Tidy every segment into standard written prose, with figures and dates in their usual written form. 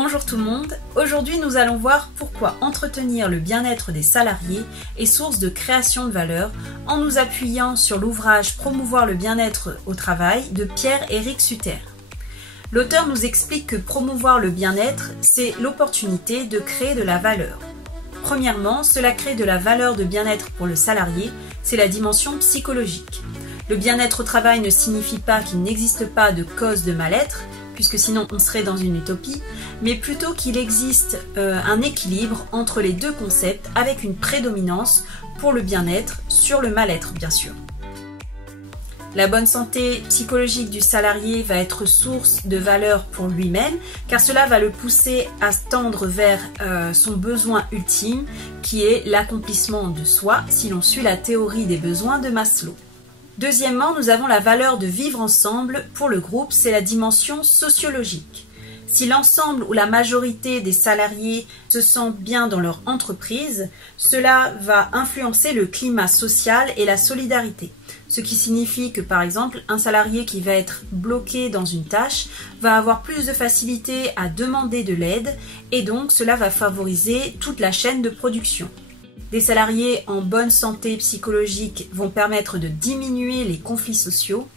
Bonjour tout le monde, aujourd'hui nous allons voir pourquoi entretenir le bien-être des salariés est source de création de valeur en nous appuyant sur l'ouvrage Promouvoir le bien-être au travail de Pierre-Éric Sutter. L'auteur nous explique que promouvoir le bien-être, c'est l'opportunité de créer de la valeur. Premièrement, cela crée de la valeur de bien-être pour le salarié, c'est la dimension psychologique. Le bien-être au travail ne signifie pas qu'il n'existe pas de cause de mal-être, puisque sinon on serait dans une utopie, mais plutôt qu'il existe un équilibre entre les deux concepts avec une prédominance pour le bien-être sur le mal-être bien sûr. La bonne santé psychologique du salarié va être source de valeur pour lui-même, car cela va le pousser à tendre vers son besoin ultime, qui est l'accomplissement de soi, si l'on suit la théorie des besoins de Maslow. Deuxièmement, nous avons la valeur de vivre ensemble pour le groupe, c'est la dimension sociologique. Si l'ensemble ou la majorité des salariés se sentent bien dans leur entreprise, cela va influencer le climat social et la solidarité. Ce qui signifie que par exemple, un salarié qui va être bloqué dans une tâche va avoir plus de facilité à demander de l'aide et donc cela va favoriser toute la chaîne de production. Des salariés en bonne santé psychologique vont permettre de diminuer les conflits sociaux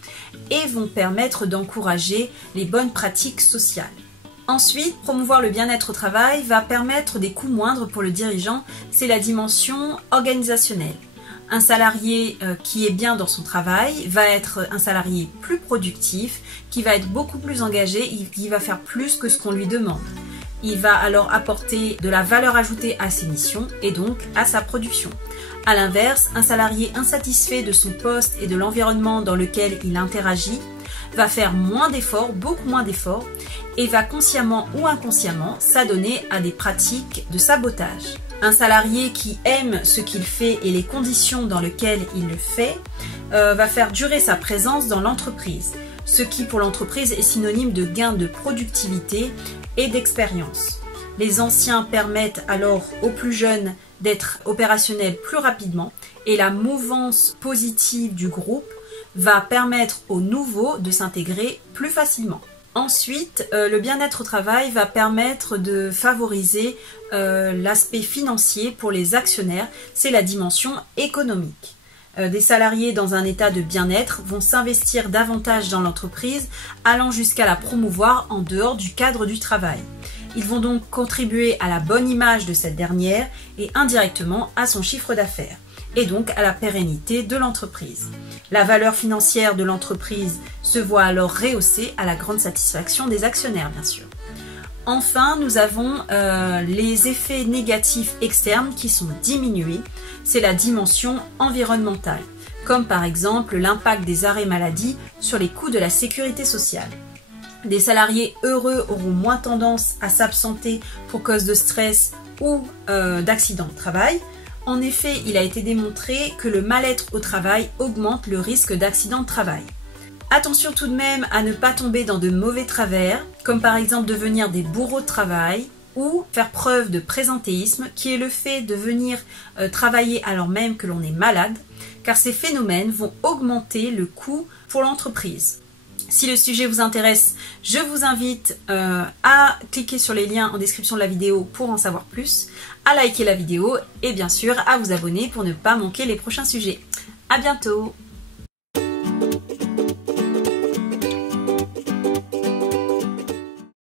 et vont permettre d'encourager les bonnes pratiques sociales. Ensuite, promouvoir le bien-être au travail va permettre des coûts moindres pour le dirigeant, c'est la dimension organisationnelle. Un salarié qui est bien dans son travail va être un salarié plus productif, qui va être beaucoup plus engagé, qui va faire plus que ce qu'on lui demande. Il va alors apporter de la valeur ajoutée à ses missions et donc à sa production. A l'inverse, un salarié insatisfait de son poste et de l'environnement dans lequel il interagit va faire moins d'efforts, beaucoup moins d'efforts, et va consciemment ou inconsciemment s'adonner à des pratiques de sabotage. Un salarié qui aime ce qu'il fait et les conditions dans lesquelles il le fait va faire durer sa présence dans l'entreprise, ce qui pour l'entreprise est synonyme de gain de productivité et d'expérience. Les anciens permettent alors aux plus jeunes d'être opérationnels plus rapidement et la mouvance positive du groupe va permettre aux nouveaux de s'intégrer plus facilement. Ensuite, le bien-être au travail va permettre de favoriser l'aspect financier pour les actionnaires, c'est la dimension économique. Des salariés dans un état de bien-être vont s'investir davantage dans l'entreprise, allant jusqu'à la promouvoir en dehors du cadre du travail. Ils vont donc contribuer à la bonne image de cette dernière et indirectement à son chiffre d'affaires, et donc à la pérennité de l'entreprise. La valeur financière de l'entreprise se voit alors rehaussée à la grande satisfaction des actionnaires, bien sûr. Enfin, nous avons les effets négatifs externes qui sont diminués, c'est la dimension environnementale, comme par exemple l'impact des arrêts maladie sur les coûts de la sécurité sociale. Des salariés heureux auront moins tendance à s'absenter pour cause de stress ou d'accident de travail. En effet, il a été démontré que le mal-être au travail augmente le risque d'accident de travail. Attention tout de même à ne pas tomber dans de mauvais travers, comme par exemple devenir des bourreaux de travail ou faire preuve de présentéisme, qui est le fait de venir travailler alors même que l'on est malade, car ces phénomènes vont augmenter le coût pour l'entreprise. Si le sujet vous intéresse, je vous invite à cliquer sur les liens en description de la vidéo pour en savoir plus, à liker la vidéo et bien sûr à vous abonner pour ne pas manquer les prochains sujets. À bientôt!